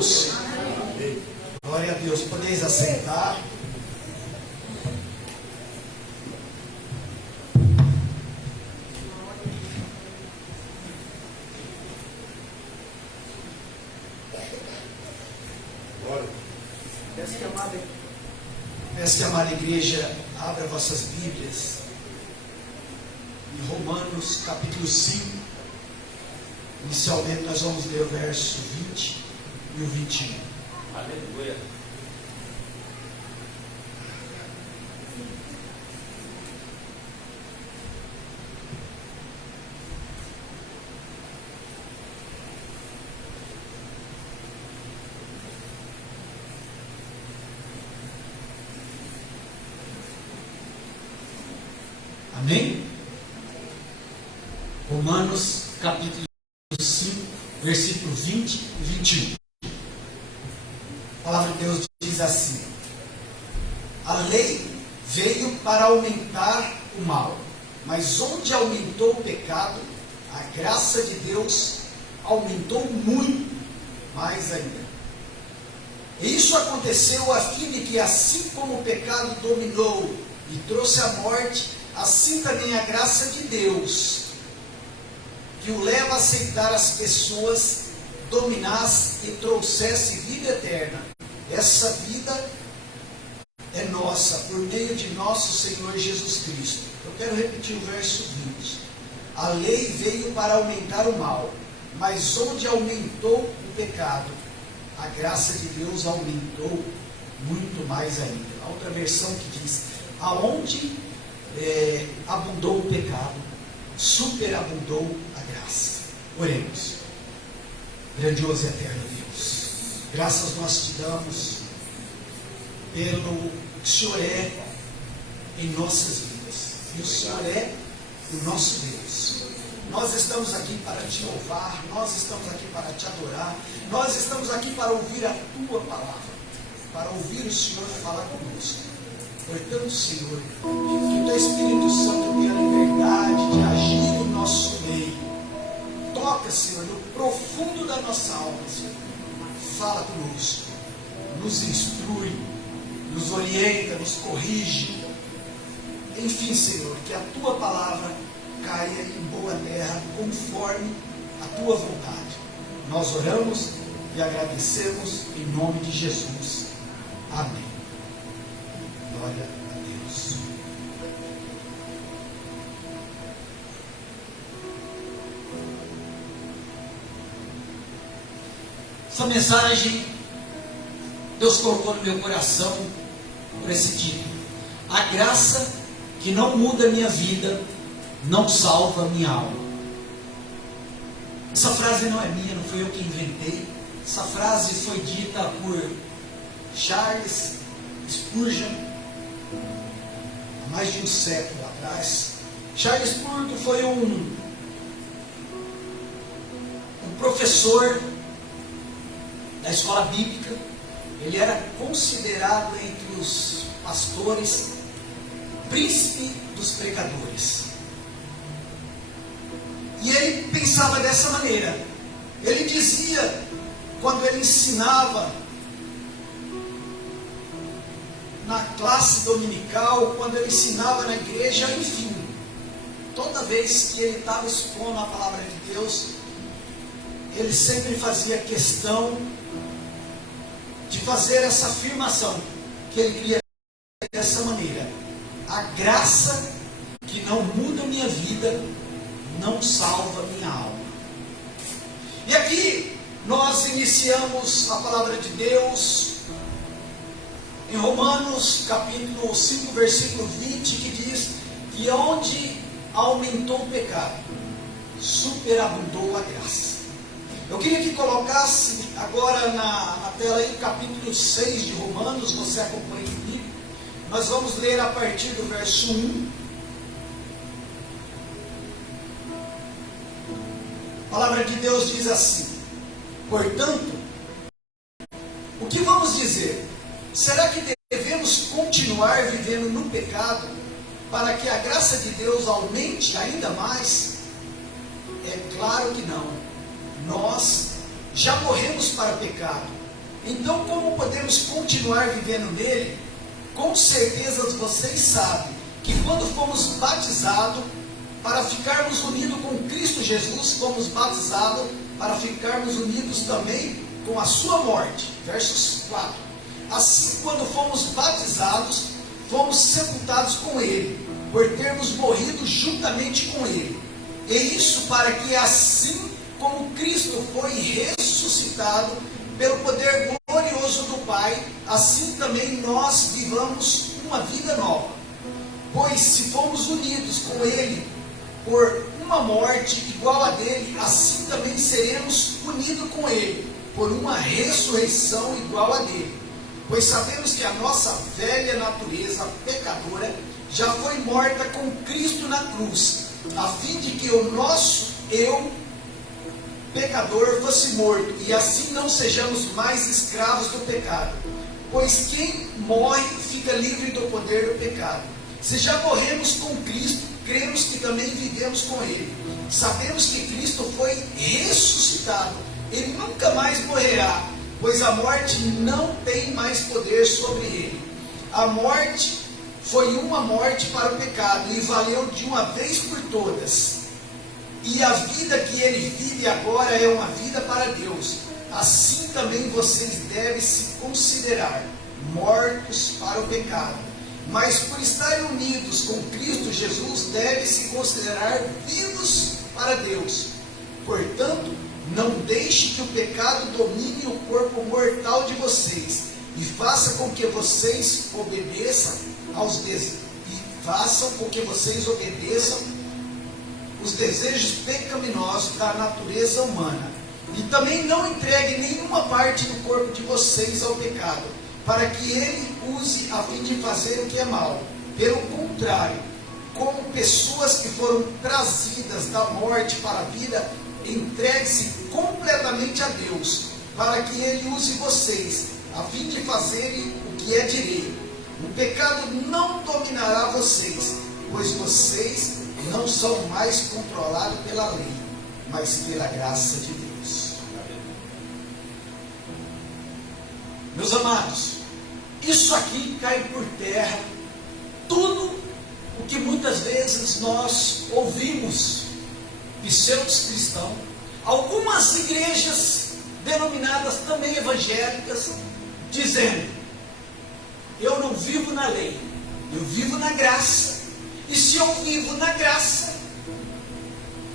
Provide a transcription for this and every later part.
Deus. Glória a Deus. Podeis assentar. Peço que a amada igreja abra vossas Bíblias em Romanos capítulo 5. Inicialmente nós vamos ler o verso 20 e o 21. Aleluia. Amém? Romanos capítulo 5, versículo 20 e 21. A palavra de Deus diz assim: a lei veio para aumentar o mal, mas onde aumentou o pecado, a graça de Deus aumentou muito mais ainda. E isso aconteceu a fim de que, assim como o pecado dominou e trouxe a morte, assim também a graça de Deus, que o leva a aceitar as pessoas, dominasse e trouxesse vida eterna. Essa vida é nossa, por meio de nosso Senhor Jesus Cristo. Eu quero repetir o verso 20. A lei veio para aumentar o mal, mas onde aumentou o pecado, a graça de Deus aumentou muito mais ainda. A outra versão que diz: aonde abundou o pecado, superabundou a graça. Oremos. Grandioso e eterno Deus, graças nós te damos pelo que o Senhor é em nossas vidas. E o Senhor é o nosso Deus. Nós estamos aqui para te louvar, nós estamos aqui para te adorar, nós estamos aqui para ouvir a tua palavra, para ouvir o Senhor falar conosco. Portanto, Senhor, que o teu Espírito Santo tenha liberdade de agir em nosso meio. Toca, Senhor, no profundo da nossa alma, Senhor. Fala conosco, nos instrui, nos orienta, nos corrige. Enfim, Senhor, que a tua palavra caia em boa terra, conforme a tua vontade. Nós oramos e agradecemos em nome de Jesus. Amém. Glória a Deus. Essa mensagem Deus colocou no meu coração por esse título: a graça que não muda a minha vida, não salva a minha alma. Essa frase não é minha, não fui eu que inventei. Essa frase foi dita por Charles Spurgeon há mais de um século atrás. Charles Spurgeon foi um professor da escola bíblica. Ele era considerado entre os pastores príncipe dos pregadores. E ele pensava dessa maneira. Ele dizia, quando ele ensinava na classe dominical, quando ele ensinava na igreja, enfim, toda vez que ele estava expondo a palavra de Deus, ele sempre fazia questão de fazer essa afirmação, que ele queria dessa maneira: a graça que não muda minha vida, não salva minha alma. E aqui nós iniciamos a palavra de Deus em Romanos capítulo 5, versículo 20, que diz que onde aumentou o pecado, superabundou a graça. Eu queria que colocasse agora na tela aí capítulo 6 de Romanos, você acompanha comigo. Nós vamos ler a partir do verso 1. A palavra de Deus diz assim: portanto, o que vamos dizer? Será que devemos continuar vivendo no pecado para que a graça de Deus aumente ainda mais? É claro que não. Nós já morremos para o pecado. Então, como podemos continuar vivendo nele? Com certeza vocês sabem que quando fomos batizados para ficarmos unidos com Cristo Jesus, fomos batizados para ficarmos unidos também com a sua morte. Versos 4. Assim, quando fomos batizados, fomos sepultados com ele, por termos morrido juntamente com ele. E isso para que assim como Cristo foi ressuscitado pelo poder glorioso do Pai, assim também nós vivamos uma vida nova. Pois se fomos unidos com ele por uma morte igual a dele, assim também seremos unidos com ele por uma ressurreição igual a dele. Pois sabemos que a nossa velha natureza pecadora já foi morta com Cristo na cruz, a fim de que o nosso eu pecador fosse morto, e assim não sejamos mais escravos do pecado. Pois quem morre fica livre do poder do pecado. Se já morremos com Cristo, cremos que também vivemos com ele. Sabemos que Cristo foi ressuscitado, ele nunca mais morrerá, pois a morte não tem mais poder sobre ele. A morte foi uma morte para o pecado, e valeu de uma vez por todas. E a vida que ele vive agora é uma vida para Deus. Assim também vocês devem se considerar mortos para o pecado, mas por estarem unidos com Cristo Jesus, devem se considerar vivos para Deus. Portanto, não deixe que o pecado domine o corpo mortal de vocês, e faça com que vocês obedeçam os desejos pecaminosos da natureza humana. E também não entregue nenhuma parte do corpo de vocês ao pecado, para que ele use a fim de fazer o que é mal. Pelo contrário, como pessoas que foram trazidas da morte para a vida, entregue-se completamente a Deus, para que ele use vocês, a fim de fazerem o que é direito. O pecado não dominará vocês, pois vocês não são mais controlados pela lei, mas pela graça de Deus. Meus amados, isso aqui cai por terra tudo o que muitas vezes nós ouvimos pseudos cristãos, algumas igrejas denominadas também evangélicas, dizendo: eu não vivo na lei, eu vivo na graça. E se eu vivo na graça,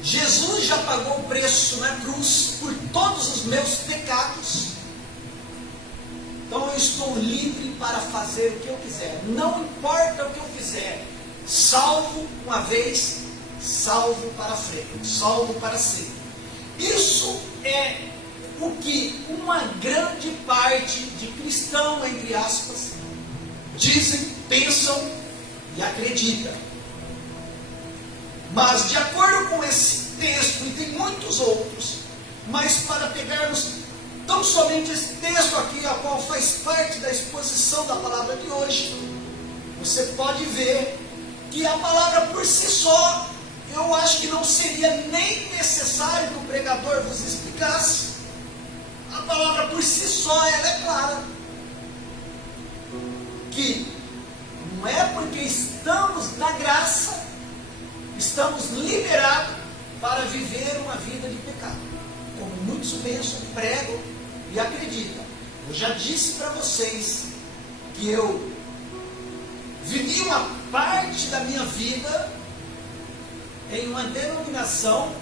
Jesus já pagou o preço na cruz por todos os meus pecados. Então eu estou livre para fazer o que eu quiser. Não importa o que eu fizer. Salvo uma vez, salvo para frente, salvo para sempre. Isso é o que uma grande parte de cristãos, entre aspas, dizem, pensam e acreditam. Mas de acordo com esse texto, e tem muitos outros, mas para pegarmos tão somente esse texto aqui, a qual faz parte da exposição da palavra de hoje, você pode ver que a palavra por si só, eu acho que não seria nem necessário que o pregador vos explicasse. A palavra por si só, ela é clara. Que não é porque estamos na graça, estamos liberados para viver uma vida de pecado, como muitos pensam, pregam e acreditam. Eu já disse para vocês que eu vivi uma parte da minha vida em uma denominação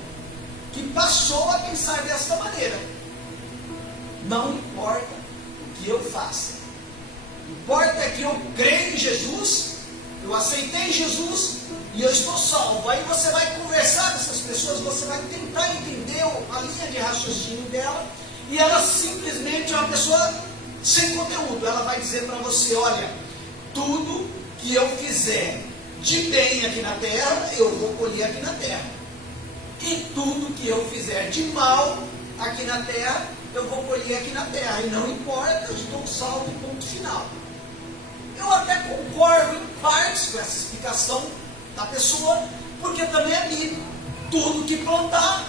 que passou a pensar desta maneira: não importa o que eu faça, importa é que eu creio em Jesus, eu aceitei Jesus e eu estou salvo. Aí você vai conversar com essas pessoas, você vai tentar entender a linha de raciocínio dela, e ela simplesmente é uma pessoa sem conteúdo. Ela vai dizer para você: olha, tudo que eu fizer de bem aqui na terra, eu vou colher aqui na terra, e tudo que eu fizer de mal aqui na terra, eu vou colher aqui na terra, e não importa, eu estou salvo, ponto final. Eu até concordo em partes com essa explicação da pessoa, porque também é bíblico. Tudo que plantar,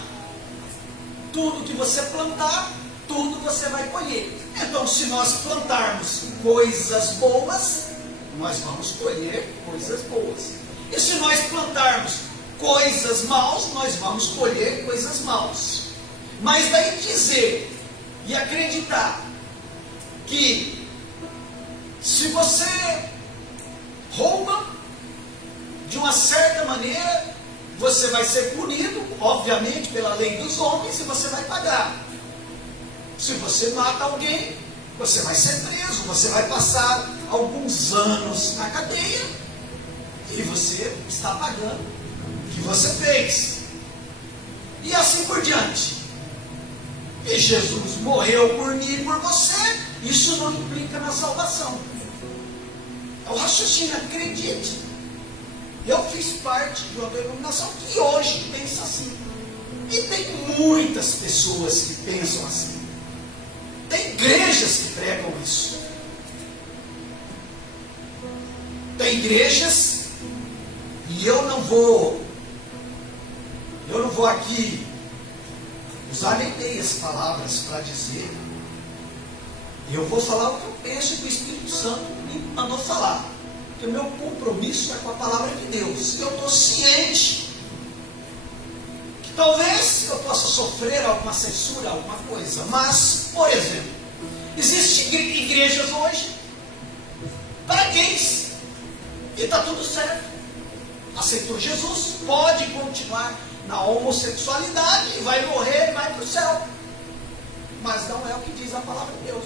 tudo que você plantar, tudo tudo você vai colher. Então, se nós plantarmos coisas boas, nós vamos colher coisas boas. E se nós plantarmos coisas maus, nós vamos colher coisas maus. Mas daí dizer e acreditar que se você rouba de uma certa maneira, você vai ser punido, obviamente, pela lei dos homens, e você vai pagar. Se você mata alguém, você vai ser preso, você vai passar alguns anos na cadeia, e você está pagando o que você fez. E assim por diante. E Jesus morreu por mim e por você, isso não implica na salvação. É o raciocínio, acredite. Eu fiz parte de uma denominação que hoje pensa assim. E tem muitas pessoas que pensam assim. Tem igrejas que pregam isso. Tem igrejas, e eu não vou aqui usar nem meias palavras para dizer. Eu vou falar o que eu penso que o Espírito Santo me mandou falar. Porque o meu compromisso é com a palavra de Deus. Eu estou ciente que talvez eu possa sofrer alguma censura, alguma coisa. Mas, por exemplo, existem igrejas hoje para gays. E está tudo certo. Aceitou Jesus, pode continuar na homossexualidade, e vai morrer e vai para o céu. Mas não é o que diz a palavra de Deus.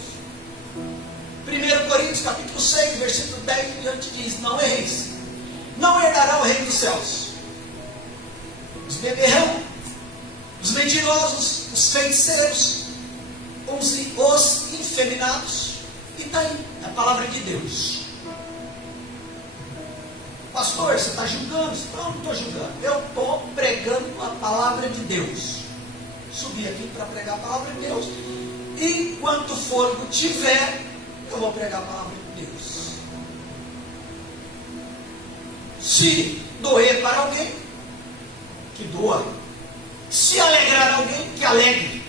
1 Coríntios capítulo 6, versículo 10 em diante diz: não erreis, não herdará o reino dos céus os beberrão, os mentirosos, os feiticeiros, os infeminados. E está aí a palavra de Deus. Pastor, você está julgando? Não, não estou julgando. Eu estou pregando a palavra de Deus. Subi aqui para pregar a palavra de Deus. E enquanto fôlego tiver, eu vou pregar a palavra de Deus. Se doer para alguém, que doa. Se alegrar alguém, que alegre.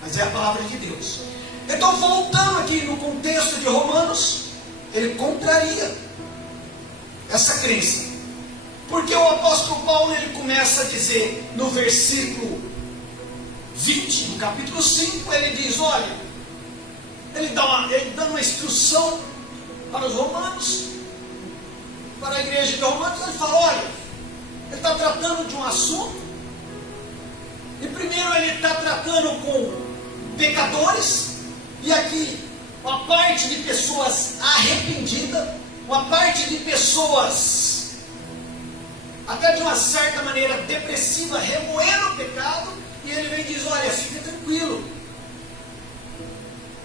Mas é a palavra de Deus. Então, voltando aqui no contexto de Romanos, ele contraria essa crença. Porque o apóstolo Paulo, ele começa a dizer no versículo 20, no capítulo 5, ele diz, olha, ele dá uma instrução para os romanos, para a igreja de Romanos. Ele fala, olha, ele está tratando de um assunto, e primeiro ele está tratando com pecadores, e aqui uma parte de pessoas arrependidas, uma parte de pessoas até de uma certa maneira depressiva, remoendo o pecado, e ele vem e diz, olha, fica tranquilo,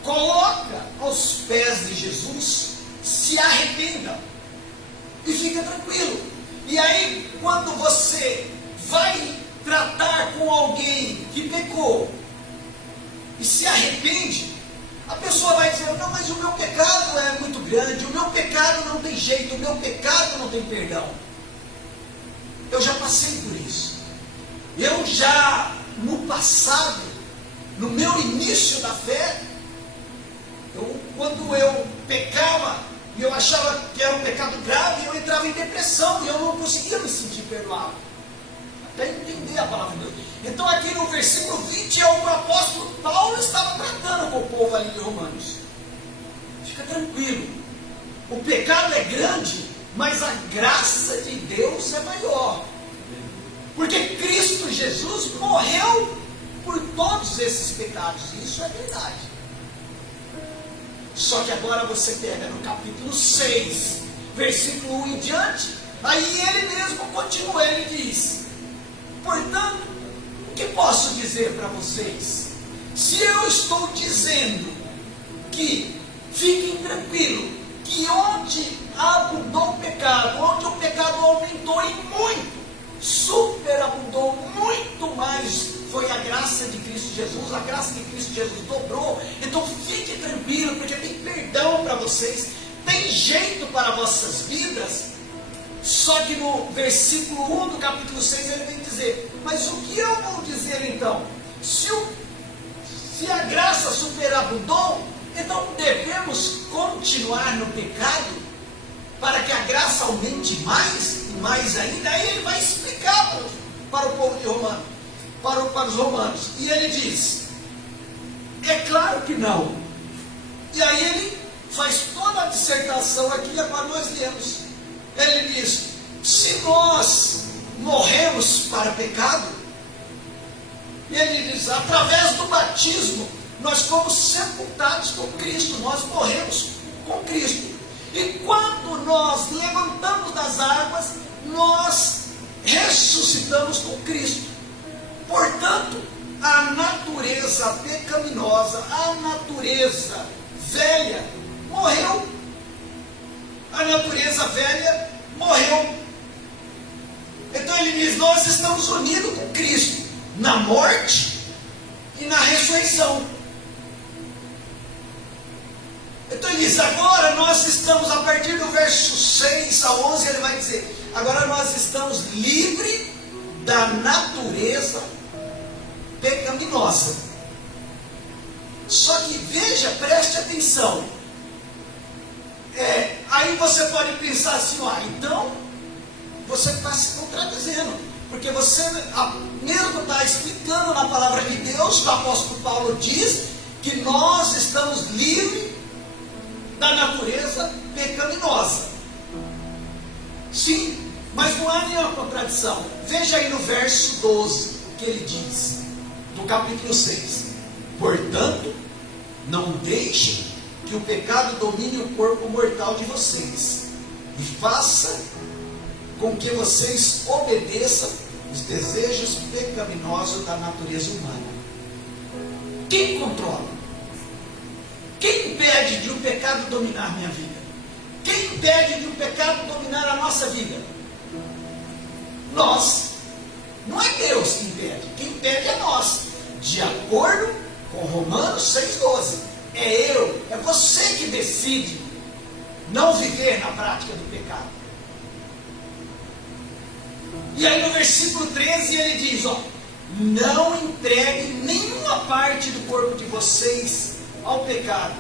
coloca aos pés de Jesus, se arrependa e fica tranquilo. E aí, quando você vai tratar com alguém que pecou e se arrepende, a pessoa vai dizer, não, mas o meu pecado é muito grande, o meu pecado não tem jeito, o meu pecado não tem perdão. Eu já passei por isso. Eu já, no passado, no meu início da fé, quando eu pecava, e eu achava que era um pecado grave, eu entrava em depressão, e eu não conseguia me sentir perdoado. Até entender a palavra de Deus. Então aqui no versículo 20 é o que o apóstolo Paulo estava tratando com o povo ali de Romanos. Fica tranquilo. O pecado é grande, mas a graça de Deus é maior. Porque Cristo Jesus morreu por todos esses pecados. Isso é verdade. Só que agora você pega no capítulo 6, versículo 1 em diante, aí ele mesmo continua, ele diz, portanto, o que posso dizer para vocês? Se eu estou dizendo que fiquem tranquilos, que onde abundou o pecado, onde o pecado aumentou em muito, superabundou muito mais, foi a graça de Cristo Jesus, a graça de Cristo Jesus dobrou. Então fique tranquilo, porque tem perdão para vocês, tem jeito para vossas vidas. Só que no versículo 1 do capítulo 6 ele vem dizer, mas o que eu vou dizer então? Se a graça superabundou, então devemos continuar no pecado para que a graça aumente mais e mais ainda. Aí ele vai explicar para o povo de Romano, para os romanos. E ele diz: é claro que não. E aí ele faz toda a dissertação aqui, a qual nós lemos. Ele diz: se nós morremos para o pecado, ele diz, através do batismo, nós fomos sepultados com Cristo, nós morremos com Cristo. E quando nós levantamos das águas, nós ressuscitamos com Cristo. Portanto, a natureza pecaminosa, a natureza velha, morreu. A natureza velha morreu. Então ele diz, nós estamos unidos com Cristo na morte e na ressurreição. Então ele diz, agora nós estamos, a partir do verso 6 a 11, ele vai dizer, agora nós estamos livres da natureza pecaminosa. Só que veja, preste atenção. Aí você pode pensar assim, então você está se contradizendo, porque você mesmo está explicando na palavra de Deus, o apóstolo Paulo diz que nós estamos livres da natureza pecaminosa. Sim, mas não há nenhuma contradição. Veja aí no verso 12 que ele diz, do capítulo 6: portanto, não deixem que o pecado domine o corpo mortal de vocês, e faça com que vocês obedeçam os desejos pecaminosos da natureza humana. Quem controla? Quem impede de um pecado dominar minha vida? Quem impede de um pecado dominar a nossa vida? Nós. Não é Deus que impede. Quem impede é nós. De acordo com Romanos 6,12. É eu, é você que decide não viver na prática do pecado. E aí no versículo 13 ele diz, não entregue nenhuma parte do corpo de vocês ao pecado,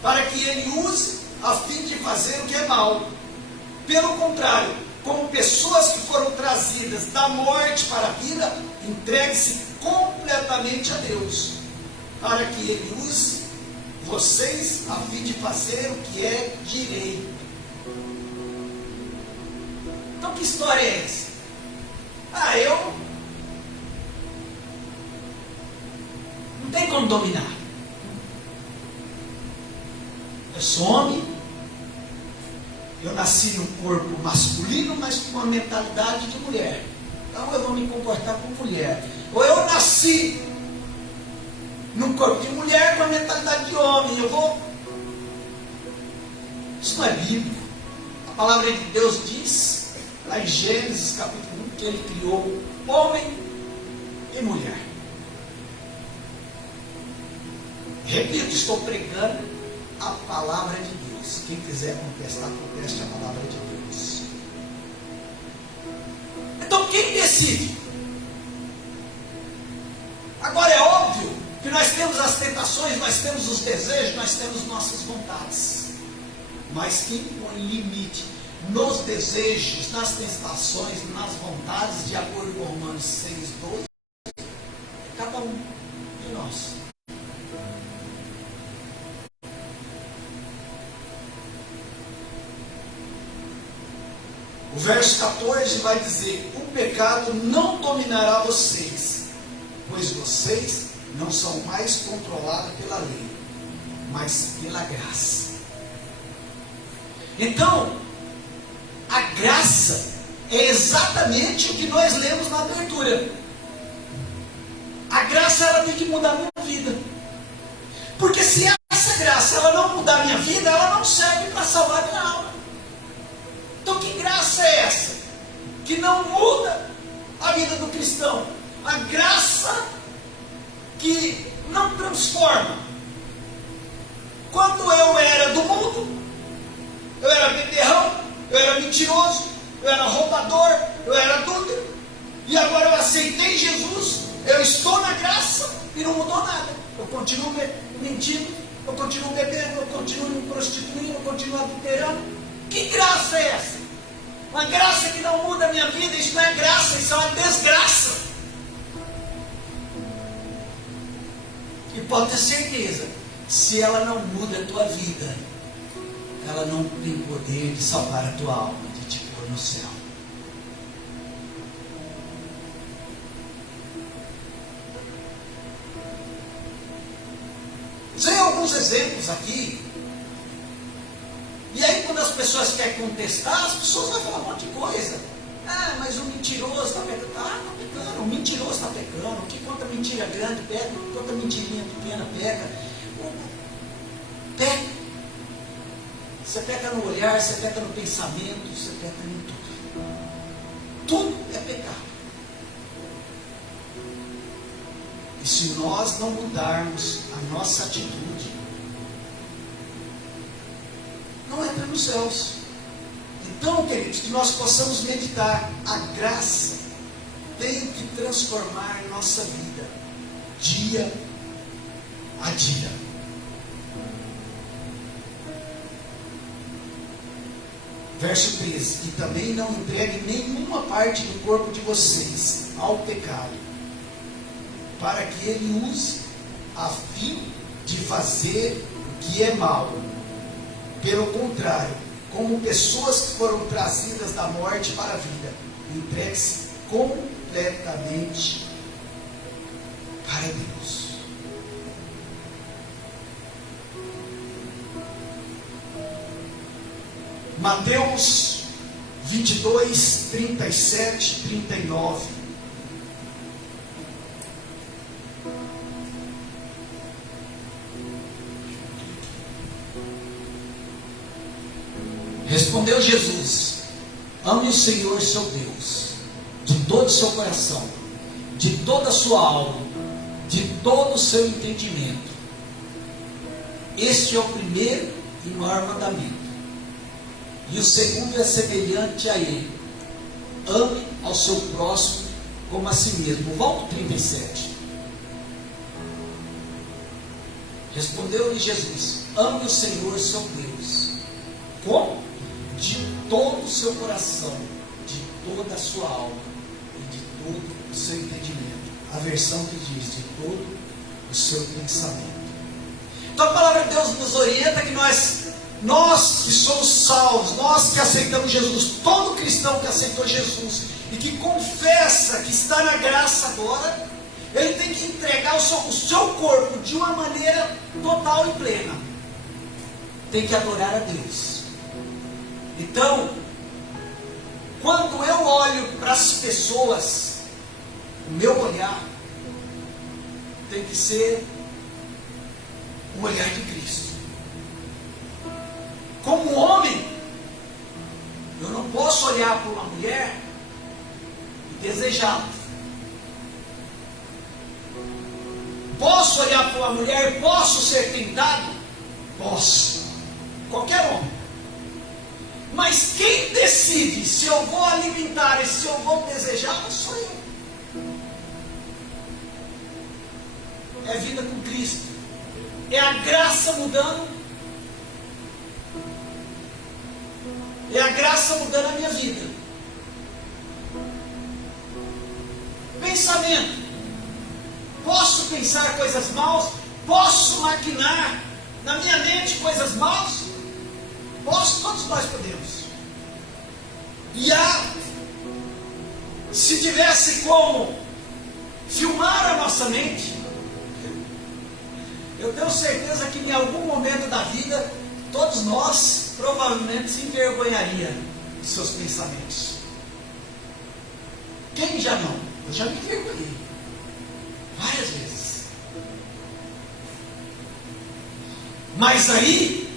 para que ele use a fim de fazer o que é mal. Pelo contrário, como pessoas que foram trazidas da morte para a vida, entregue-se completamente a Deus, para que ele use vocês a fim de fazer o que é direito. Então que história é essa? Eu não tem como dominar. Eu sou homem, eu nasci num corpo masculino, mas com uma mentalidade de mulher. Então eu vou me comportar como mulher. Ou eu nasci num corpo de mulher com a mentalidade de homem. Isso não é bíblico. A palavra de Deus diz, lá em Gênesis capítulo 1, que ele criou homem e mulher. Repito, estou pregando a palavra de Deus. Quem quiser contestar, conteste a palavra de Deus. Então quem decide? Agora é óbvio que nós temos as tentações, nós temos os desejos, nós temos nossas vontades. Mas quem põe limite nos desejos, nas tentações, nas vontades, de acordo com Romanos 6,12, é cada um de nós. O verso 14 vai dizer, o pecado não dominará vocês, pois vocês não são mais controlados pela lei, mas pela graça. Então, a graça é exatamente o que nós lemos na abertura. A graça, ela tem que mudar a minha vida. Porque se essa graça ela não mudar a minha vida, ela não serve para salvar a minha alma. Então que graça é essa? Que não muda a vida do cristão. A graça que não transforma. Quando eu era do mundo, eu era beberrão, eu era mentiroso, eu era roubador, eu era adúltero, e agora eu aceitei Jesus, eu estou na graça, e não mudou nada. Eu continuo mentindo, eu continuo bebendo, eu continuo me prostituindo, eu continuo adulterando. Que graça é essa? Uma graça que não muda a minha vida. Isso não é graça, isso é uma desgraça. E pode ter certeza, se ela não muda a tua vida, ela não tem poder de salvar a tua alma, de te pôr no céu. Tem alguns exemplos aqui. E aí quando as pessoas querem contestar, as pessoas vão falar um monte de coisa. Ah, mas o mentiroso está pecando. Ah, está pecando. O mentiroso está pecando. O que conta mentira grande pega, o que conta mentirinha pequena pega. Peca. Você peca no olhar, você peca no pensamento, você peca em tudo. Tudo é pecado. E se nós não mudarmos a nossa atitude, não entra nos céus. Então, queridos, que nós possamos meditar. A graça tem que transformar nossa vida, dia a dia. Verso 13: e também não entregue nenhuma parte do corpo de vocês ao pecado, para que ele use a fim de fazer o que é mal. Pelo contrário, como pessoas que foram trazidas da morte para a vida, entregue-se completamente para Deus. Mateus 22, 37, 39. Respondeu Jesus: ame o Senhor seu Deus de todo o seu coração, de toda a sua alma, de todo o seu entendimento. Este é o primeiro e maior mandamento. E o segundo é semelhante a ele: ame ao seu próximo como a si mesmo. Volta ao 37. Respondeu-lhe Jesus: ame o Senhor seu Deus. Como? De todo o seu coração, de toda a sua alma e de todo o seu entendimento. A versão que diz: de todo o seu pensamento. Então a palavra de Deus nos orienta que nós que somos salvos, nós que aceitamos Jesus, todo cristão que aceitou Jesus e que confessa que está na graça agora, ele tem que entregar o seu corpo de uma maneira total e plena. Tem que adorar a Deus. Então, quando eu olho para as pessoas, o meu olhar tem que ser o olhar de Cristo. Como homem, eu não posso olhar para uma mulher e desejá-la. Posso olhar para uma mulher e posso ser tentado? Posso. Qualquer homem. Mas quem decide se eu vou alimentar e se eu vou desejá-la sou eu. É vida com Cristo. É a graça mudando. É a graça mudando a minha vida. Pensamento. Posso pensar coisas maus? Posso maquinar na minha mente coisas maus? Posso, todos nós podemos. E se tivesse como filmar a nossa mente, eu tenho certeza que em algum momento da vida, todos nós provavelmente se envergonharia dos seus pensamentos. Quem já não? Eu já me envergonhei várias vezes. Mas aí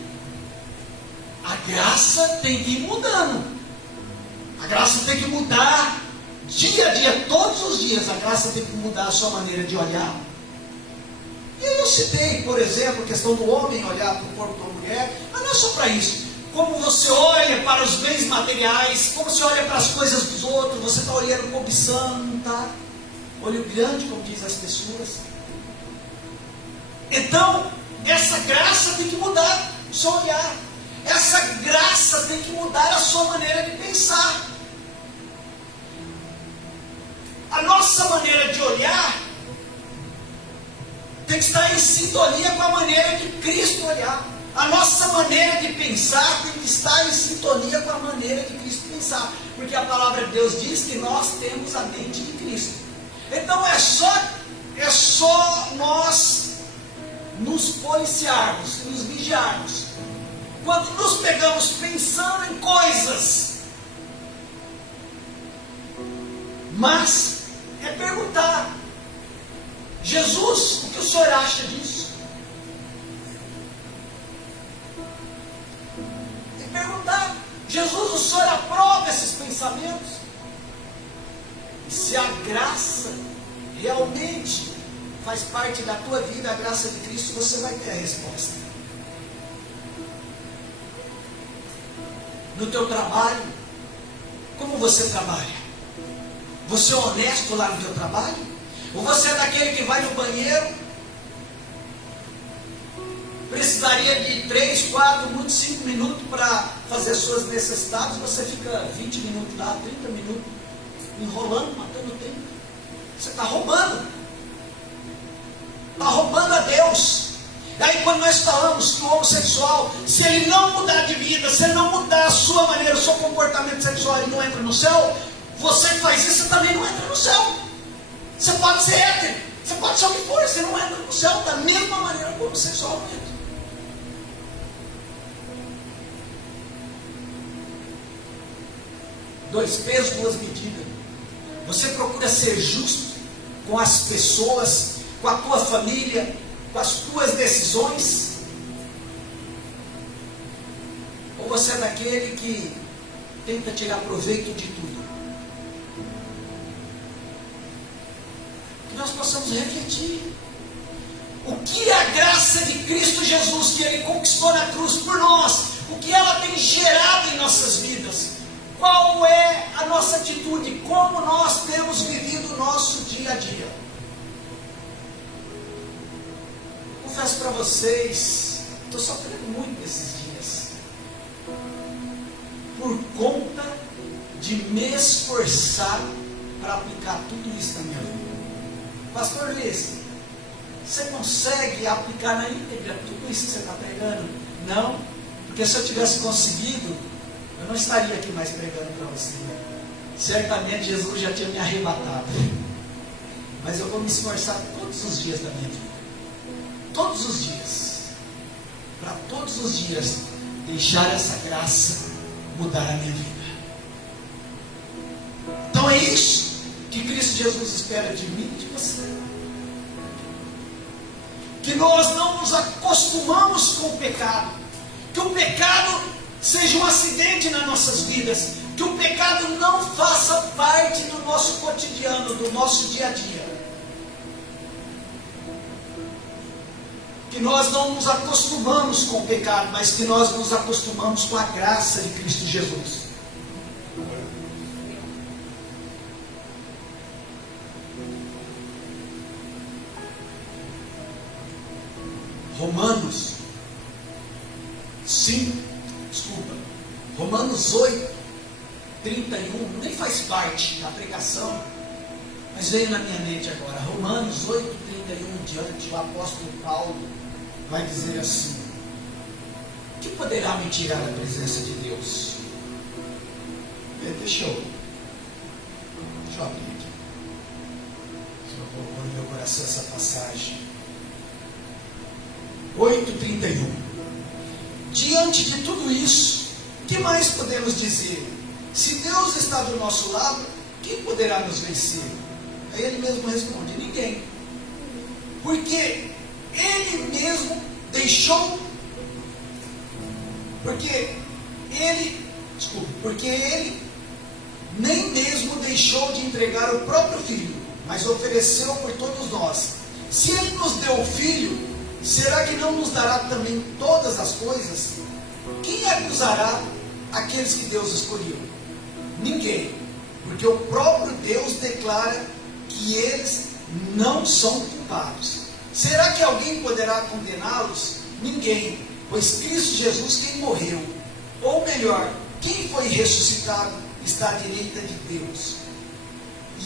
a graça tem que ir mudando. A graça tem que mudar dia a dia, todos os dias. A graça tem que mudar a sua maneira de olhar. E aí eu citei, por exemplo, a questão do homem olhar para o corpo da mulher, mas não é só para isso. Como você olha para os bens materiais, como você olha para as coisas dos outros, você está olhando cobiçando, não está? Olho grande, como diz as pessoas. Então, essa graça tem que mudar o seu olhar. Essa graça tem que mudar a sua maneira de pensar. A nossa maneira de olhar tem que estar em sintonia com a maneira de Cristo olhar. A nossa maneira de pensar tem que estar em sintonia com a maneira de Cristo pensar. Porque a palavra de Deus diz que nós temos a mente de Cristo. Então é só nós nos policiarmos, nos vigiarmos. Quando nos pegamos pensando em coisas, mas é perguntar: Jesus, o que o senhor acha disso? É perguntar: Jesus, o senhor aprova esses pensamentos? E se a graça realmente faz parte da tua vida, a graça de Cristo, você vai ter a resposta. No teu trabalho, como você trabalha? Você é honesto lá no teu trabalho? Ou você é daquele que vai no banheiro, precisaria de 3, 4, muito 5 minutos para fazer as suas necessidades, você fica 20 minutos lá, 30 minutos, enrolando, matando o tempo. Você está roubando. Está roubando a Deus. E aí quando nós falamos que o homossexual, se ele não mudar de vida, se ele não mudar a sua maneira, o seu comportamento sexual, ele não entra no céu, você que faz isso, você também não entra no céu. Você pode ser hétero, você pode ser o que for, você não entra no céu da mesma maneira que o homossexual não entra. Dois pesos, duas medidas. Você procura ser justo com as pessoas, com a tua família, com as tuas decisões? Ou você é daquele que tenta tirar proveito de tudo? Que nós possamos refletir. O que a graça de Cristo Jesus, que Ele conquistou na cruz por nós, o que ela tem gerado em nossas vidas? Qual é a nossa atitude? Como nós temos vivido o nosso dia a dia? Confesso para vocês, estou sofrendo muito nesses dias, por conta de me esforçar para aplicar tudo isso na minha vida. Pastor Luiz, você consegue aplicar na íntegra tudo isso que você está pregando? Não, porque se eu tivesse conseguido, eu não estaria aqui mais pregando para você. Certamente Jesus já tinha me arrebatado. Mas eu vou me esforçar todos os dias da minha vida. Todos os dias. Para todos os dias deixar essa graça mudar a minha vida. Então é isso que Cristo Jesus espera de mim e de você. Que nós não nos acostumamos com o pecado. Que o pecado seja um acidente nas nossas vidas. Que o pecado não faça parte do nosso cotidiano, do nosso dia a dia. Que nós não nos acostumamos com o pecado, mas que nós nos acostumamos com a graça de Cristo Jesus. Romanos 8, 31, nem faz parte da pregação, mas veio na minha mente agora. Romanos 8, 31 diante, o apóstolo Paulo vai dizer assim: o que poderá me tirar da presença de Deus? Deixa eu abrir aqui. Eu vou pôr no meu coração essa passagem. 8:31. Diante de tudo isso, o que mais podemos dizer? Se Deus está do nosso lado, quem poderá nos vencer? Aí ele mesmo responde: ninguém. Porque ele mesmo deixou, porque ele nem mesmo deixou de entregar o próprio Filho, mas ofereceu por todos nós. Se ele nos deu o Filho, será que não nos dará também todas as coisas? Quem acusará aqueles que Deus escolheu? Ninguém, porque o próprio Deus declara que eles não são culpados. Será que alguém poderá condená-los? Ninguém, pois Cristo Jesus, quem morreu, ou melhor, quem foi ressuscitado, está à direita de Deus.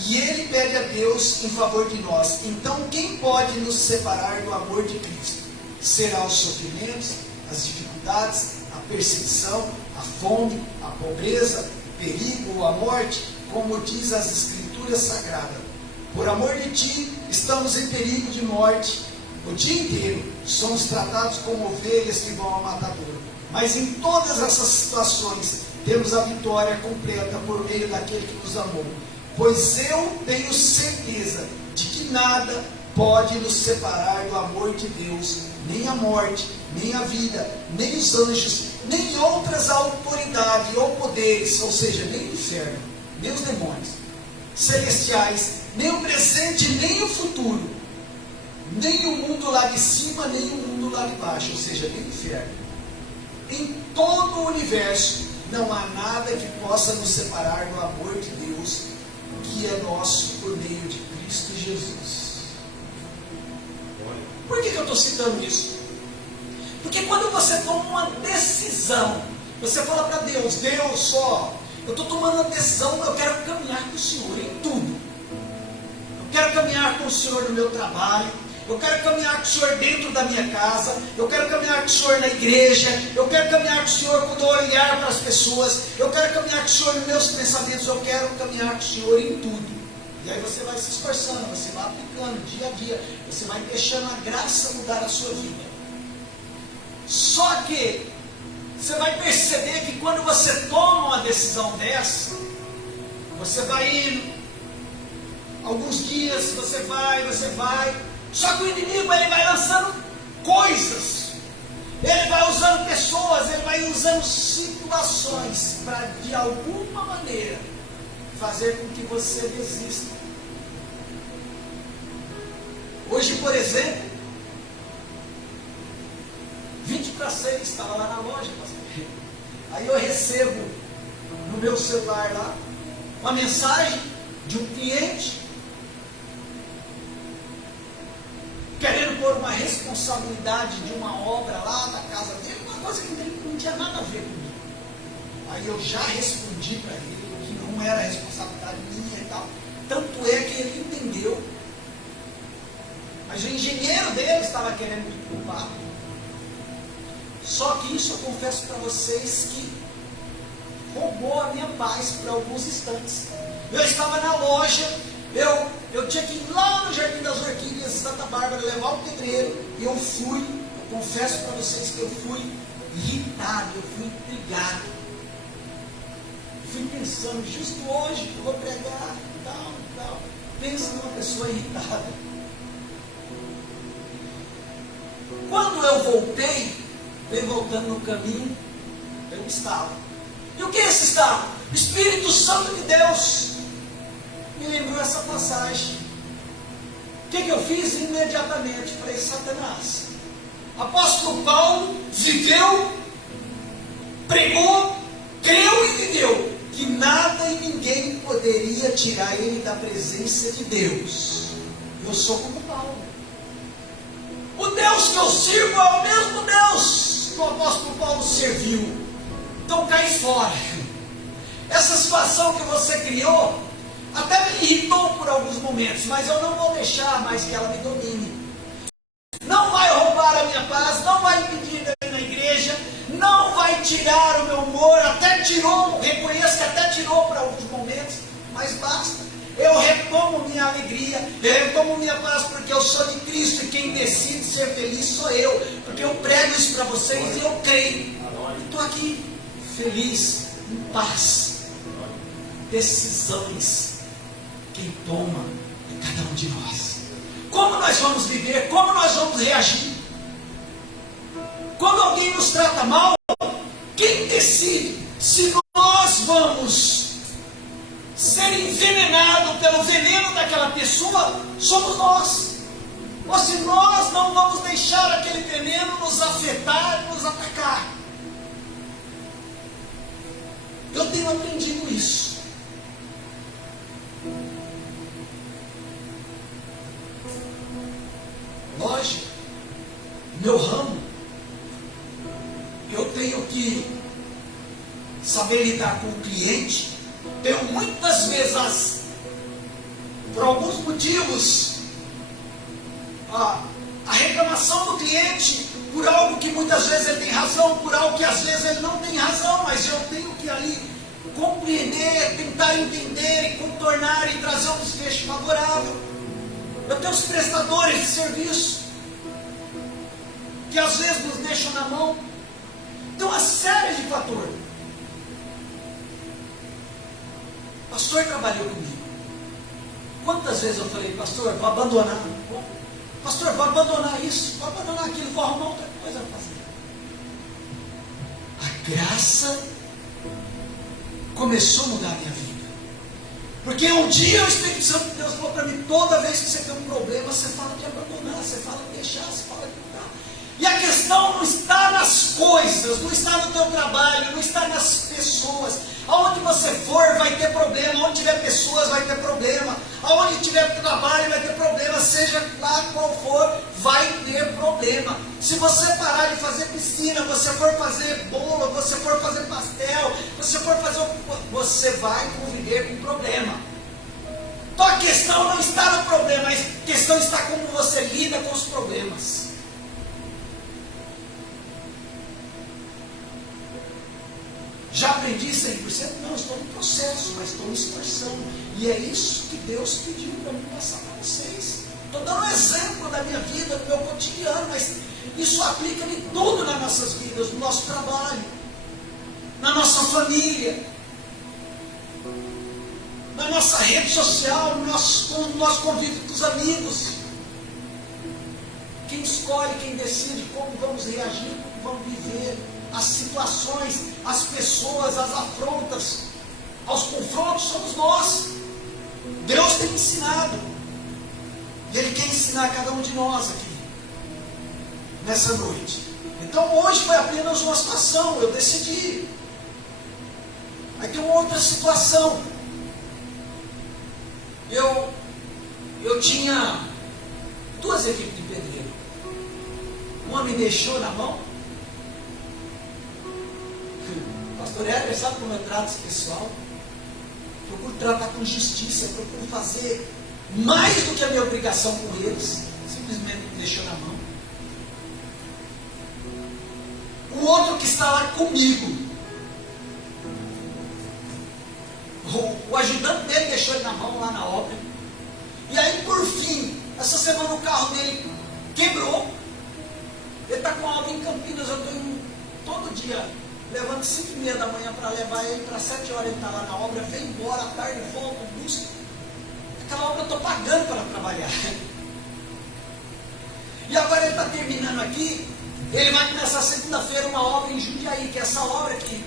E Ele pede a Deus em favor de nós. Então quem pode nos separar do amor de Cristo? Será os sofrimentos, as dificuldades, a perseguição, a fome, a pobreza, o perigo ou a morte? Como diz as Escrituras Sagradas: por amor de Ti, estamos em perigo de morte o dia inteiro. Somos tratados como ovelhas que vão ao matadouro. Mas em todas essas situações, temos a vitória completa por meio daquele que nos amou. Pois eu tenho certeza de que nada pode nos separar do amor de Deus, nem a morte, nem a vida, nem os anjos, nem outras autoridades ou poderes, ou seja, nem o inferno, nem os demônios celestiais, nem o presente, nem o futuro, nem o mundo lá de cima, nem o mundo lá de baixo, ou seja, nem o inferno. Em todo o universo não há nada que possa nos separar do amor de Deus, que é nosso por meio de Cristo Jesus. Por que eu estou citando isso? Porque quando você toma uma decisão, você fala para Deus: Deus, eu estou tomando uma decisão, eu quero caminhar com o Senhor em tudo. Eu quero caminhar com o Senhor no meu trabalho, eu quero caminhar com o Senhor dentro da minha casa, eu quero caminhar com o Senhor na igreja, eu quero caminhar com o Senhor quando eu olhar para as pessoas, eu quero caminhar com o Senhor nos meus pensamentos, eu quero caminhar com o Senhor em tudo. E aí você vai se esforçando, você vai aplicando dia a dia, você vai deixando a graça mudar a sua vida. Só que você vai perceber que quando você toma uma decisão dessa, você vai indo, alguns dias você vai, só que o inimigo ele vai lançando coisas, ele vai usando pessoas, ele vai usando situações para de alguma maneira fazer com que você desista. Hoje, por exemplo, 5:50, estava lá na loja, pastor. Aí eu recebo no meu celular lá uma mensagem de um cliente querendo pôr uma responsabilidade de uma obra lá da casa dele, uma coisa que não tinha nada a ver comigo. Aí eu já respondi para ele que não era responsabilidade minha e tal. Tanto é que ele entendeu. Mas o engenheiro dele estava querendo me culpar. Só que isso eu confesso para vocês que roubou a minha paz por alguns instantes. Eu estava na loja, eu tinha que ir lá no Jardim das Orquídeas, em Santa Bárbara, levar o pedreiro. E eu confesso para vocês que eu fui irritado, eu fui intrigado. Eu fui pensando, justo hoje eu vou pregar, tal. Pensa numa pessoa irritada. Quando eu voltei, veio voltando no caminho, eu estava. E o que é esse estado? Espírito Santo de Deus me lembrou essa passagem. O que eu fiz imediatamente? Falei: Satanás, apóstolo Paulo viveu, pregou, creu e viveu que nada e ninguém poderia tirar ele da presença de Deus. Eu sou como Paulo. O Deus que eu sirvo é o mesmo Deus que o apóstolo Paulo serviu. Então cai fora. Essa situação que você criou até me irritou por alguns momentos, mas eu não vou deixar mais que ela me domine. Não vai roubar a minha paz, não vai impedir de ir na igreja, não vai tirar o meu humor, até tirou, reconheço que até tirou por alguns momentos, mas basta. Eu retomo minha alegria, eu retomo minha paz, porque eu sou de Cristo e quem decide ser feliz sou eu, porque eu prego isso para vocês e eu creio. Estou aqui feliz, em paz. Decisões quem toma é cada um de nós. Como nós vamos viver, como nós vamos reagir? Quando alguém nos trata mal, quem decide se nós vamos ser envenenados pelo veneno daquela pessoa? Somos nós. Ou se nós não vamos deixar aquele veneno nos afetar, nos atacar. Eu tenho aprendido isso. Lógico eu tenho que saber lidar com o cliente. Tenho muitas vezes, por alguns motivos, a reclamação do cliente por algo que muitas vezes ele tem razão, por algo que às vezes ele não tem razão, mas eu tenho que ali compreender, tentar entender e contornar e trazer um desfecho favorável. Eu tenho os prestadores de serviço que às vezes nos deixam na mão. Tem uma série de fatores. O pastor trabalhou comigo. Quantas vezes eu falei, pastor, vou abandonar. Pastor, vou abandonar isso, vou abandonar aquilo, vou arrumar outra coisa para fazer. A graça começou a mudar a minha vida. Porque um dia o Espírito Santo de Deus falou para mim, toda vez que você tem um problema, você fala de abandonar, você fala de deixar, você fala de mudar. E a questão não está nas coisas, não está no teu trabalho, não está nas pessoas. Aonde você for vai ter problema, onde tiver pessoas vai ter problema, aonde tiver trabalho vai ter problema, seja lá qual for, vai ter problema. Se você parar de fazer piscina, você for fazer bolo, você for fazer pastel, você for fazer, você vai conviver com problema. Então a questão não está no problema, a questão está como você lida com os problemas. Já aprendi 100%? Não, estou no processo, mas estou me esforçando. E é isso que Deus pediu para mim passar para vocês. Estou dando um exemplo da minha vida, do meu cotidiano, mas isso aplica em tudo nas nossas vidas, no nosso trabalho, na nossa família, na nossa rede social, no nosso convívio com os amigos. Quem escolhe, quem decide como vamos reagir, como vamos viver, as situações, as pessoas, as afrontas, aos confrontos somos nós. Deus tem ensinado. E Ele quer ensinar cada um de nós aqui, nessa noite. Então hoje foi apenas uma situação, eu decidi. Aí tem uma outra situação. Eu tinha duas equipes de pedreiro. Uma me deixou na mão. Pastor Heber, sabe como eu trato esse pessoal? Procuro tratar com justiça, procuro fazer mais do que a minha obrigação com eles. Simplesmente me deixou na mão. O outro que está lá comigo, o ajudante dele deixou ele na mão lá na obra. E aí por fim, essa semana o carro dele quebrou. Ele está com a obra em Campinas, eu estou indo todo dia. Levanto 5h30 da manhã para levar ele, para 7 horas ele está lá na obra, vem embora, à tarde volta, busca. Aquela obra eu estou pagando para trabalhar. E agora ele está terminando aqui, ele vai começar segunda-feira uma obra em Jundiaí, que é essa obra que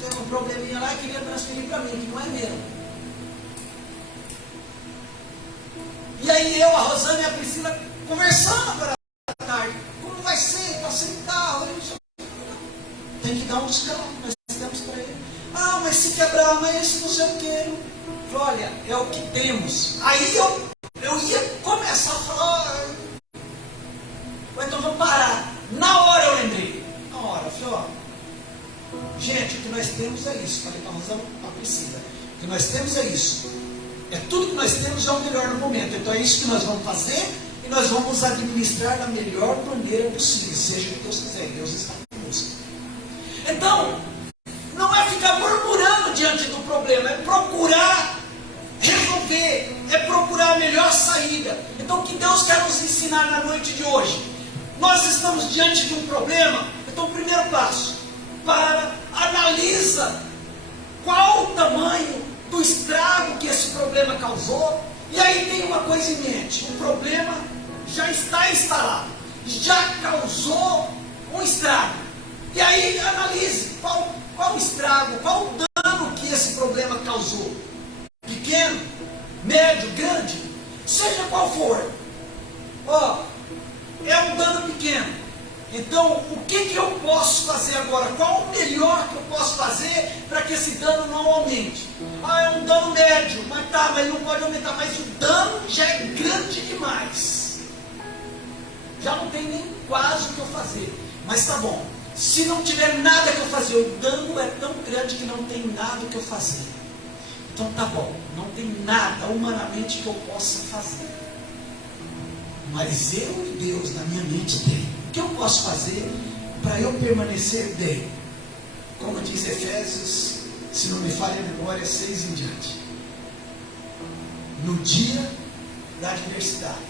tem um probleminha lá e queria transferir para mim, que não é meu. E aí eu, a Rosana e a Priscila conversando agora à tarde. Como vai ser? Está sem carro, ele não tem que dar uns carros, nós temos para ele. Ah, mas se quebrar, mas esse não sei o que. Olha, é o que temos. Aí eu ia começar a falar, então vamos parar. Na hora eu lembrei. Na hora, eu falei, ó, gente, o que nós temos é isso. Falei para a Rosana, para a Priscila. O que nós temos é isso. É tudo que nós temos é o melhor no momento. Então é isso que nós vamos fazer e nós vamos administrar da melhor maneira possível. Seja o que Deus quiser, Deus está conosco. Então, não é ficar murmurando diante do problema, é procurar resolver, é procurar a melhor saída. Então, o que Deus quer nos ensinar na noite de hoje? Nós estamos diante de um problema, então o primeiro passo, analisa qual o tamanho do estrago que esse problema causou, e aí tem uma coisa em mente, o problema já está instalado, já causou um estrago. E aí analise qual o estrago, qual o dano que esse problema causou. Pequeno, médio, grande, seja qual for. É um dano pequeno. Então, o que eu posso fazer agora? Qual o melhor que eu posso fazer para que esse dano não aumente? É um dano médio, mas ele não pode aumentar, mas o dano já é grande demais. Já não tem nem quase o que eu fazer. Mas tá bom. se não tiver nada que eu fazer, o dano é tão grande que não tem nada que eu fazer. Então tá bom, não tem nada humanamente que eu possa fazer. Mas eu e Deus na minha mente tem. O que eu posso fazer para eu permanecer bem? Como diz Efésios, se não me falha a memória, 6 em diante. No dia da adversidade,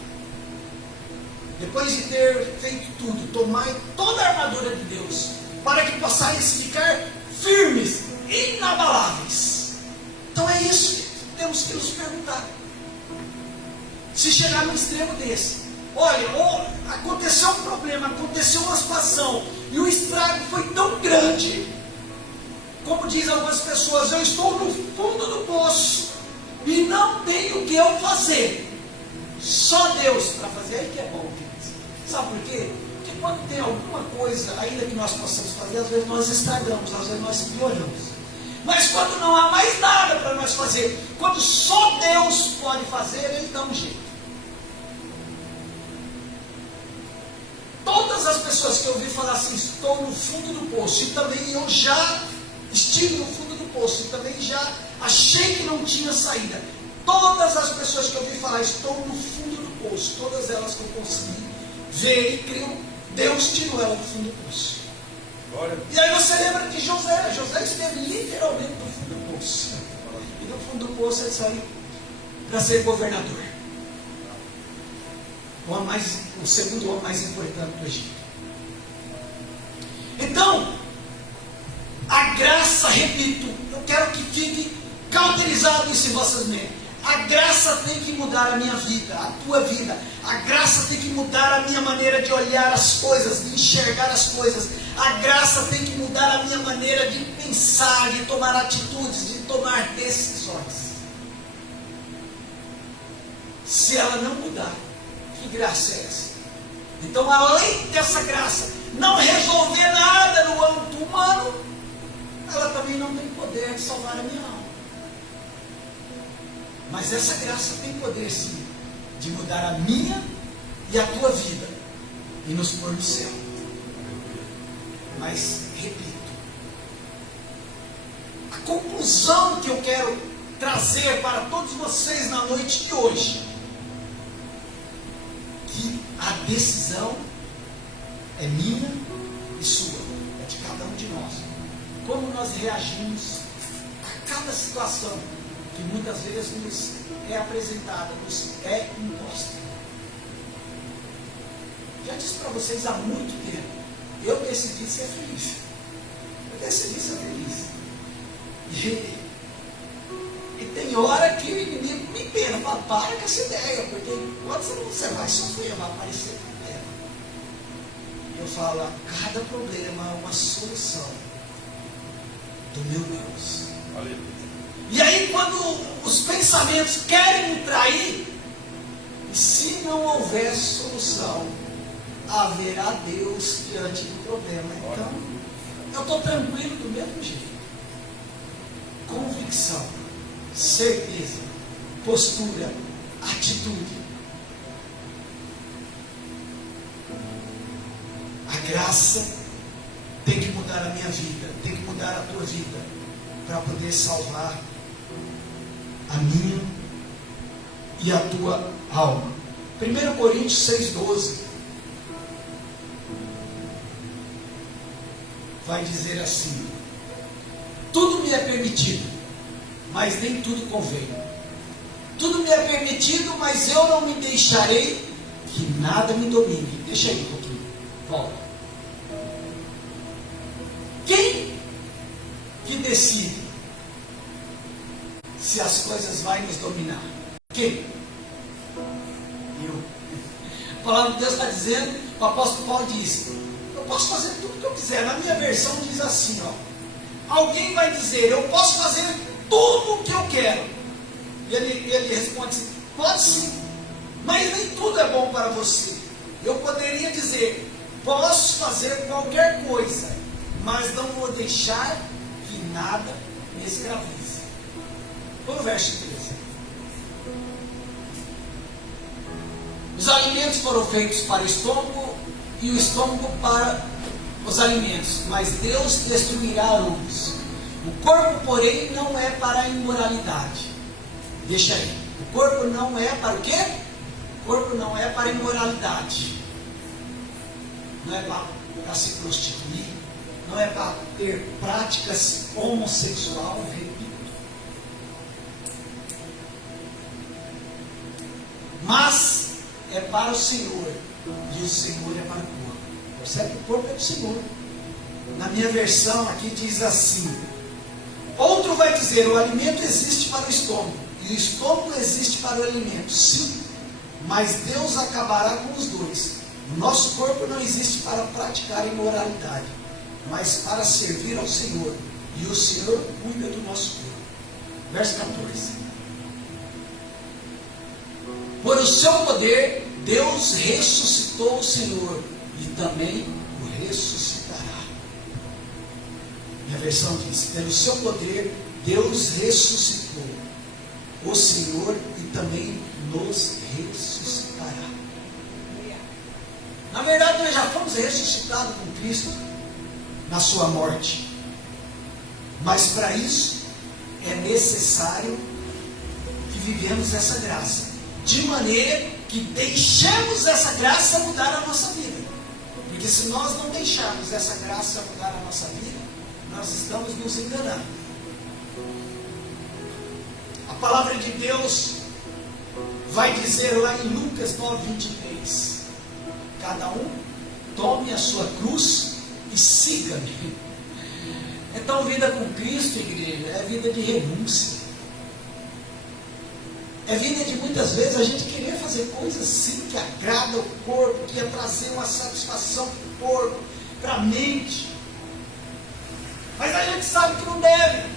depois de ter feito tudo, tomai toda a armadura de Deus, para que possais ficar firmes, inabaláveis. Então é isso que temos que nos perguntar. Se chegar num extremo desse, olha, aconteceu um problema, aconteceu uma situação, e o estrago foi tão grande, como dizem algumas pessoas, eu estou no fundo do poço, e não tenho o que eu fazer. Só Deus para fazer, aí que é bom, queridos. Sabe por quê? Porque quando tem alguma coisa, ainda que nós possamos fazer, às vezes nós estragamos, às vezes nós pioramos. Mas quando não há mais nada para nós fazer, quando só Deus pode fazer, Ele dá um jeito. Todas as pessoas que eu ouvi falar assim, estou no fundo do poço, e também eu já estive no fundo do poço, e também já achei que não tinha saída. Todas as pessoas que eu ouvi falar, estou no fundo do poço, todas elas que eu consegui ver e criam, Deus tirou ela do fundo do poço. Glória. E aí você lembra de José. José esteve literalmente no fundo do poço. E no fundo do poço ele saiu para ser governador. O segundo homem mais importante do Egito. Então, a graça, repito, eu quero que fique cauterizado isso em vossas mentes. A graça tem que mudar a minha vida, a tua vida. A graça tem que mudar a minha maneira de olhar as coisas, de enxergar as coisas. A graça tem que mudar a minha maneira de pensar, de tomar atitudes, de tomar decisões. Se ela não mudar, que graça é essa? Então, além dessa graça não resolver nada no âmbito humano, ela também não tem poder de salvar a minha alma. Mas essa graça tem poder sim, de mudar a minha e a tua vida e nos pôr no céu. Mas, repito, a conclusão que eu quero trazer para todos vocês na noite de hoje, que a decisão é minha e sua, é de cada um de nós. Como nós reagimos a cada situação que muitas vezes nos é apresentada, nos é imposta. Já disse para vocês há muito tempo, eu decidi ser feliz. Eu decidi ser feliz. E tem hora que o inimigo me pena, fala, para com essa ideia, porque quando você vai sofrer, vai aparecer problema. E eu falo, cada problema é uma solução do meu Deus. Aleluia. E aí quando os pensamentos querem me trair, e se não houver solução, haverá Deus diante do problema. Então, eu estou tranquilo do mesmo jeito. Convicção, certeza, postura, atitude. A graça tem que mudar a minha vida, tem que mudar a tua vida, para poder salvar a minha e a tua alma. 1 Coríntios 6,12 vai dizer assim: tudo me é permitido, mas nem tudo convém. Tudo me é permitido, mas eu não me deixarei que nada me domine. Deixa aí um pouquinho, volta. Quem que decide se as coisas vão nos dominar? Quem? Eu. A palavra de Deus está dizendo, o apóstolo Paulo diz, eu posso fazer tudo o que eu quiser. Na minha versão diz assim, ó, alguém vai dizer, eu posso fazer tudo o que eu quero. E ele responde assim, pode sim, mas nem tudo é bom para você. Eu poderia dizer, posso fazer qualquer coisa, mas não vou deixar que nada me escravize. Olha o verso 13. Os alimentos foram feitos para o estômago e o estômago para os alimentos, mas Deus destruirá ambos. O corpo, porém, não é para a imoralidade. Deixa aí. O corpo não é para o quê? O corpo não é para a imoralidade. Não é para se prostituir. Não é para ter práticas homossexuais, repito. Mas é para o Senhor. E o Senhor é para o corpo. Percebe que o corpo é do Senhor. Na minha versão aqui diz assim: outro vai dizer, o alimento existe para o estômago, e o estômago existe para o alimento. Sim, mas Deus acabará com os dois. O nosso corpo não existe para praticar imoralidade, mas para servir ao Senhor. E o Senhor cuida do nosso corpo. Verso 14. Por o seu poder, Deus ressuscitou o Senhor, e também o ressuscitará. Minha versão diz: pelo seu poder, Deus ressuscitou o Senhor e também nos ressuscitará. Na verdade, nós já fomos ressuscitados com Cristo na sua morte. Mas para isso é necessário que vivemos essa graça, de maneira que deixemos essa graça mudar a nossa vida. Porque se nós não deixarmos essa graça mudar a nossa vida, nós estamos nos enganando. A palavra de Deus vai dizer lá em Lucas 9:23: cada um tome a sua cruz e siga-me. Então, vida com Cristo, igreja, é vida de renúncia. É vida de muitas vezes a gente querer fazer coisas assim que agrada o corpo, que ia trazer uma satisfação para o corpo, para a mente. Mas a gente sabe que não deve.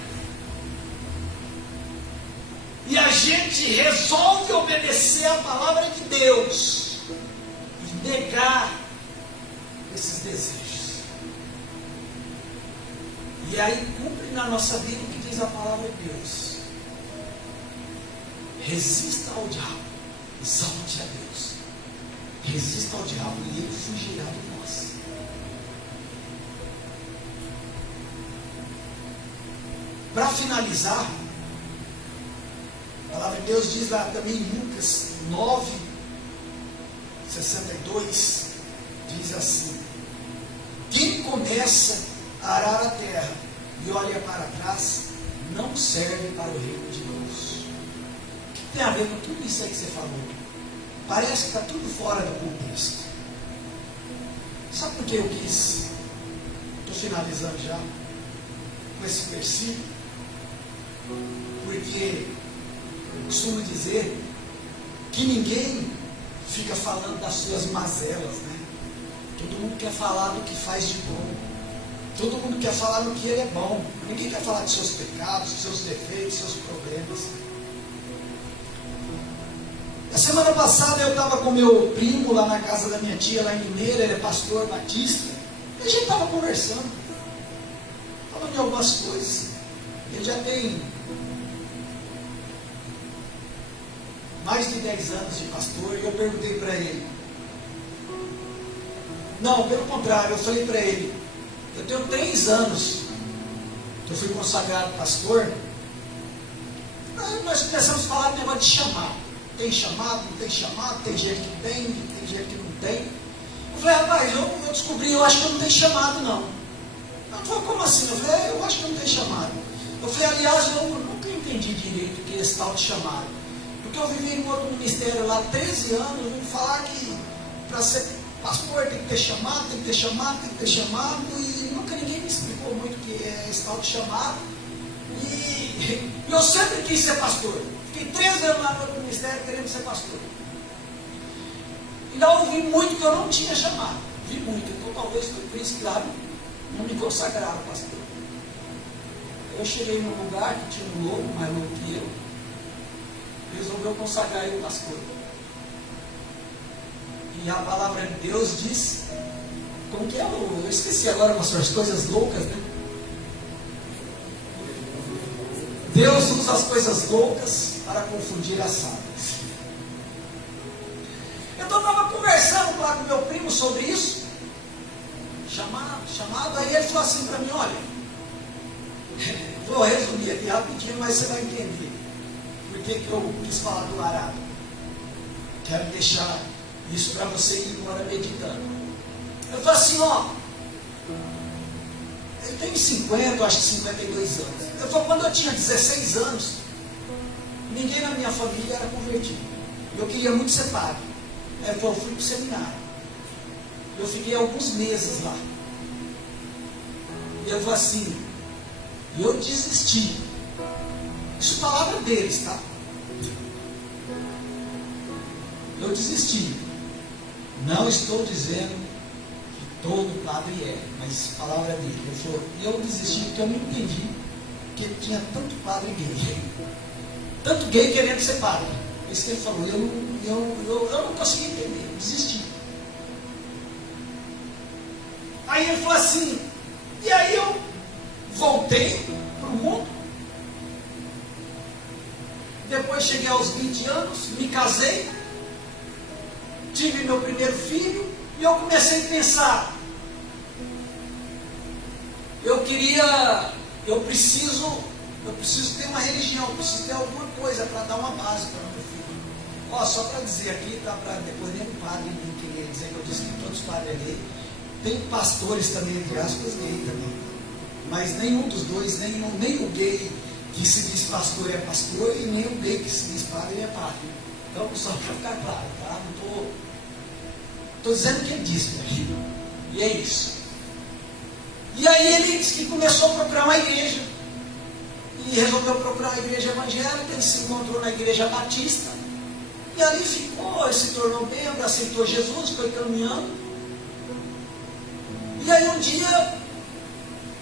E a gente resolve obedecer a palavra de Deus e negar esses desejos. E aí cumpre na nossa vida o que diz a palavra de Deus: resista ao diabo, exalte a Deus. Resista ao diabo e ele fugirá de nós. Para finalizar, a palavra de Deus diz lá também em Lucas 9:62, diz assim: quem começa a arar a terra e olha para trás, não serve para o reino de Deus. O que tem a ver com tudo isso aí que você falou? Parece que está tudo fora do contexto. Sabe por que eu quis? Estou finalizando já com esse versículo. Porque eu costumo dizer que ninguém fica falando das suas mazelas, né? Todo mundo quer falar do que faz de bom. Todo mundo quer falar do que ele é bom. Ninguém quer falar dos seus pecados, dos seus defeitos, dos seus problemas. A semana passada eu estava com meu primo lá na casa da minha tia, lá em Limeira, ele é pastor batista. E a gente estava conversando, falando de algumas coisas. Ele já tem mais de 10 anos de pastor, e eu perguntei para ele. Não, pelo contrário, eu falei para ele: eu tenho 3 anos que eu fui consagrado pastor. Aí nós começamos a falar do negócio de chamado. Tem chamado, não tem chamado, tem gente que tem gente que não tem. Eu falei: rapaz, eu descobri, eu acho que eu não tenho chamado não. Ele falou: como assim? Eu falei: eu acho que eu não tenho chamado. Eu falei: aliás, eu nunca entendi direito o que é esse tal de chamado. Porque eu vivi em outro ministério lá 13 anos, eu vim falar que para ser pastor tem que ter chamado, tem que ter chamado, tem que ter chamado, e nunca ninguém me explicou muito o que é esse tal de chamado. E eu sempre quis ser pastor. Fiquei 13 anos lá no outro ministério querendo ser pastor. E lá eu vi muito que eu não tinha chamado. Vi muito, então talvez foi por isso que lá não me consagraram pastor. Eu cheguei num lugar que tinha um lobo, mais louco que eu, resolveu consagrar eu pastor. E a palavra de Deus diz, como que é? Eu esqueci agora, pastor, as coisas loucas, né? Deus usa as coisas loucas para confundir as sábias. Então eu estava conversando lá com meu primo sobre isso. chamado. Aí ele falou assim para mim, olha, vou resumir aqui rapidinho, mas você vai entender por que eu quis falar do arado. Quero deixar isso para você ir embora meditando. Eu falei assim, ó, eu tenho 50, acho que 52 anos. Eu falei, quando eu tinha 16 anos, ninguém na minha família era convertido. Eu queria muito ser padre. Aí eu fui para o seminário. Eu fiquei alguns meses lá. E eu falei assim, eu desisti. Isso é palavra deles, tá? Eu desisti. Não estou dizendo que todo padre é, mas palavra dele. Ele falou, eu desisti porque eu não entendi que tinha tanto padre gay. Tanto gay querendo ser padre. Isso que ele falou, eu não consegui entender, eu desisti. Aí ele falou assim, e aí eu voltei para o mundo. Depois cheguei aos 20 anos, me casei, tive meu primeiro filho, e eu comecei a pensar, eu preciso ter uma religião, eu preciso ter alguma coisa para dar uma base para o meu filho. Ó, só para dizer aqui, tá, para depois nem o padre não querer dizer que eu disse que todos os padres é gay. Tem pastores também, entre aspas, gay também. Mas nenhum dos dois, nem o gay que se diz pastor é pastor, e nem o gay que se diz padre é padre. Então, só para ficar claro, tá? Não estou dizendo o que ele disse aqui. E é isso. E aí ele disse que começou a procurar uma igreja. E resolveu procurar uma igreja evangélica. Ele se encontrou na igreja batista. E ali ficou, ele se tornou membro, aceitou Jesus, foi caminhando. E aí um dia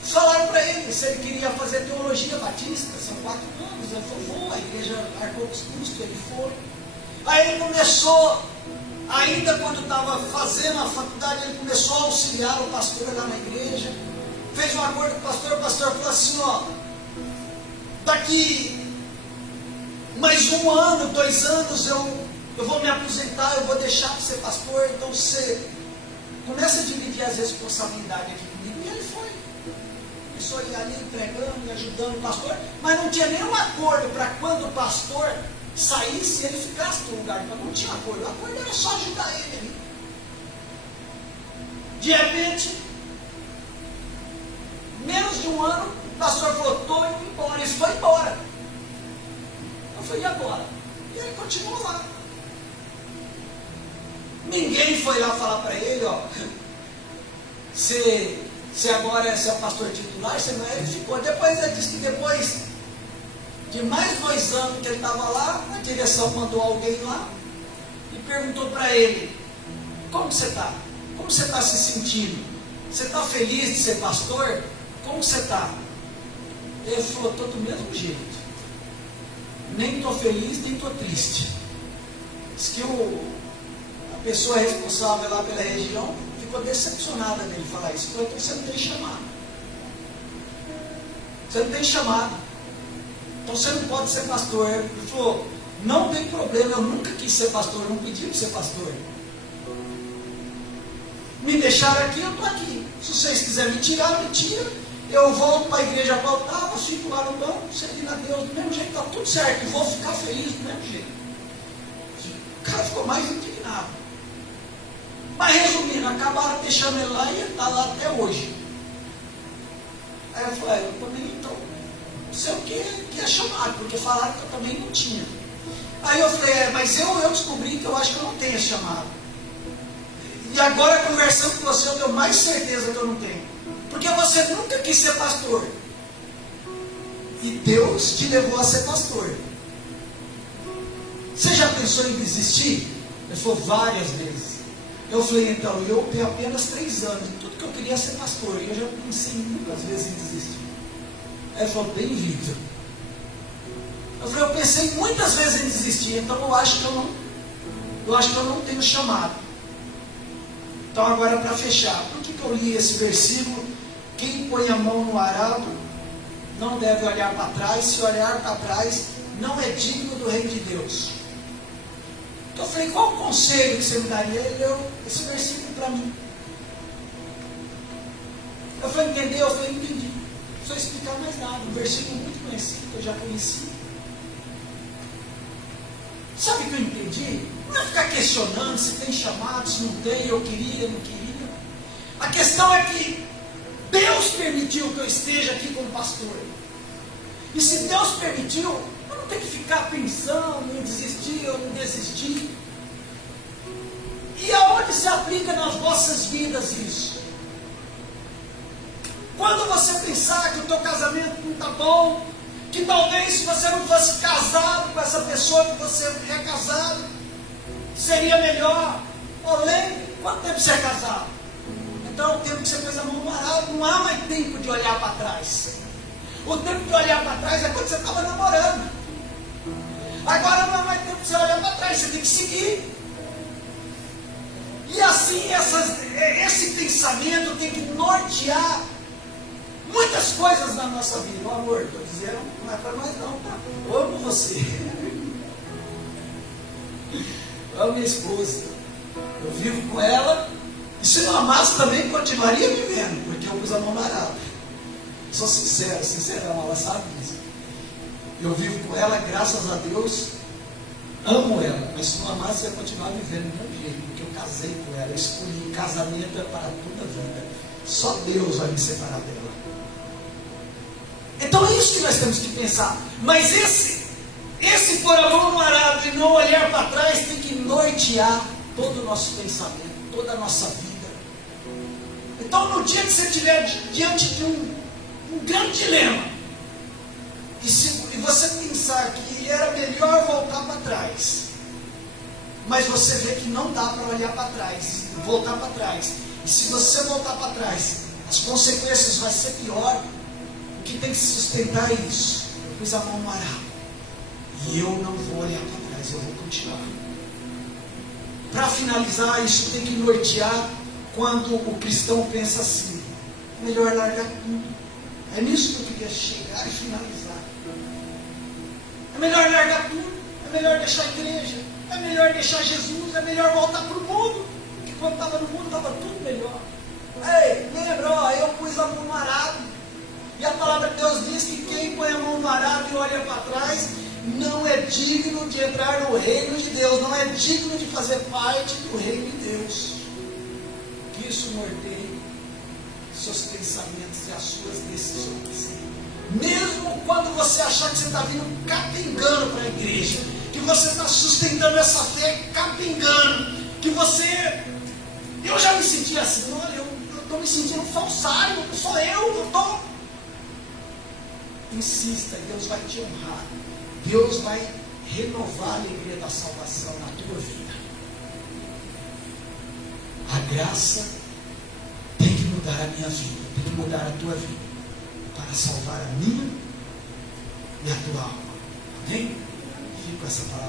falaram para ele se ele queria fazer teologia batista. São 4 anos. Ele falou, vou, a igreja arcou os custos, ele foi. Aí ele começou, ainda quando estava fazendo a faculdade, ele começou a auxiliar o pastor lá na igreja. Fez um acordo com o pastor falou assim, ó, daqui mais 1 ano, 2 anos, eu vou me aposentar, eu vou deixar de ser pastor, então você começa a dividir as responsabilidades aqui comigo. E ele foi. Começou a ir ali entregando e ajudando o pastor, mas não tinha nenhum acordo para quando o pastor saísse, ele ficasse no lugar. Não tinha acordo. O acordo era só ajudar ele ali. De repente, menos de 1 ano, o pastor falou, estou indo embora. Ele foi embora. Eu falei, e agora? E ele continuou lá. Ninguém foi lá falar para ele, ó, se agora é o pastor titular, se não é, ele ficou. Depois ele disse que depois de mais 2 anos que ele estava lá, a direção mandou alguém lá e perguntou para ele, como você está? Como você está se sentindo? Você está feliz de ser pastor? Como você está? Ele falou, estou do mesmo jeito. Nem estou feliz, nem estou triste. Diz que a pessoa responsável lá pela região ficou decepcionada dele falar isso. Falou, então você não tem chamado. Você não tem chamado. Então você não pode ser pastor. Ele falou, não tem problema, eu nunca quis ser pastor, eu não pedi para ser pastor. Me deixaram aqui, eu estou aqui. Se vocês quiserem me tirar, me tira. Eu volto para a igreja qual eu estava, fico lá no banco, servindo a Deus do mesmo jeito, está tudo certo, e vou ficar feliz do mesmo jeito. O cara ficou mais indignado. Mas resumindo, acabaram deixando ele lá e ele está lá até hoje. Aí eu falei, eu também então, não sei o que é chamado, porque falaram que eu também não tinha. Aí eu falei, mas eu descobri que eu acho que eu não tenho esse chamado. E agora, conversando com você, eu tenho mais certeza que eu não tenho. Porque você nunca quis ser pastor. E Deus te levou a ser pastor. Você já pensou em desistir? Ele falou várias vezes. Eu falei, então, eu tenho apenas 3 anos. E tudo que eu queria é ser pastor. E eu já pensei muitas vezes em desistir. Aí ele falou, bem-vindo. Eu falei, eu pensei muitas vezes em desistir. Então eu acho que eu não tenho chamado. Então agora para fechar, por que eu li esse versículo? Quem põe a mão no arado não deve olhar para trás. Se olhar para trás, não é digno do reino de Deus. Então eu falei, qual o conselho que você me daria? Ele deu esse versículo para mim. Eu falei, entendeu? Eu falei, entendi. Não precisa explicar mais nada. Um versículo muito conhecido, que eu já conheci. Sabe o que eu entendi? Não é ficar questionando se tem chamado, se não tem, eu queria, não queria. A questão é que Deus permitiu que eu esteja aqui como pastor. E se Deus permitiu, eu não tenho que ficar pensando em desistir ou não desistir. E aonde se aplica nas vossas vidas isso? Quando você pensar que o teu casamento não está bom, que talvez se você não fosse casado com essa pessoa que você é casado, seria melhor. Além, quanto tempo você é casado? Então o tempo que você fez a mão no arado, não há mais tempo de olhar para trás. O tempo de olhar para trás é quando você estava namorando. Agora não há mais tempo de você olhar para trás, você tem que seguir. E assim, esse pensamento tem que nortear muitas coisas na nossa vida. O amor, estou dizendo, não é para nós não, tá? Eu amo você. Eu amo minha esposa. Eu vivo com ela. E se não amasse também, continuaria vivendo, porque eu pus a mão na arada. Sou sincero, sincerão, ela sabe disso. Eu vivo com ela, graças a Deus, amo ela, mas se não amasse, eu ia continuar vivendo do meu jeito, porque eu casei com ela, eu escolhi casamento para toda a vida. Só Deus vai me separar dela. Então é isso que nós temos que pensar. Mas esse pôr a mão no arado e não olhar para trás tem que nortear todo o nosso pensamento, toda a nossa vida. Então no dia que você estiver diante de um grande dilema, e você pensar que era melhor voltar para trás, mas você vê que não dá para olhar para trás, voltar para trás, e se você voltar para trás, as consequências vão ser pior. O que tem que sustentar é isso. Eu pus a mão no arado e eu não vou olhar para trás, eu vou continuar. Para finalizar, isso tem que nortear quando o cristão pensa assim: é melhor largar tudo. É nisso que eu queria chegar e finalizar. É melhor largar tudo, é melhor deixar a igreja, é melhor deixar Jesus, é melhor voltar para o mundo, porque quando estava no mundo estava tudo melhor. Ei, lembra, ó, eu pus a mão no arado, e a palavra de Deus diz que quem põe a mão no arado e olha para trás, não é digno de entrar no reino de Deus, não é digno de fazer parte do reino de Deus. Que isso norteie seus pensamentos e as suas decisões. Mesmo quando você achar que você está vindo capengando para a igreja, que você está sustentando essa fé capengando, que você... Eu já me senti assim, olha, eu estou me sentindo falsário, não sou eu estou... Insista, Deus vai te honrar. Deus vai renovar a alegria da salvação na tua vida. A graça tem que mudar a minha vida, tem que mudar a tua vida, para salvar a minha e a tua alma. Amém? Fico com essa palavra.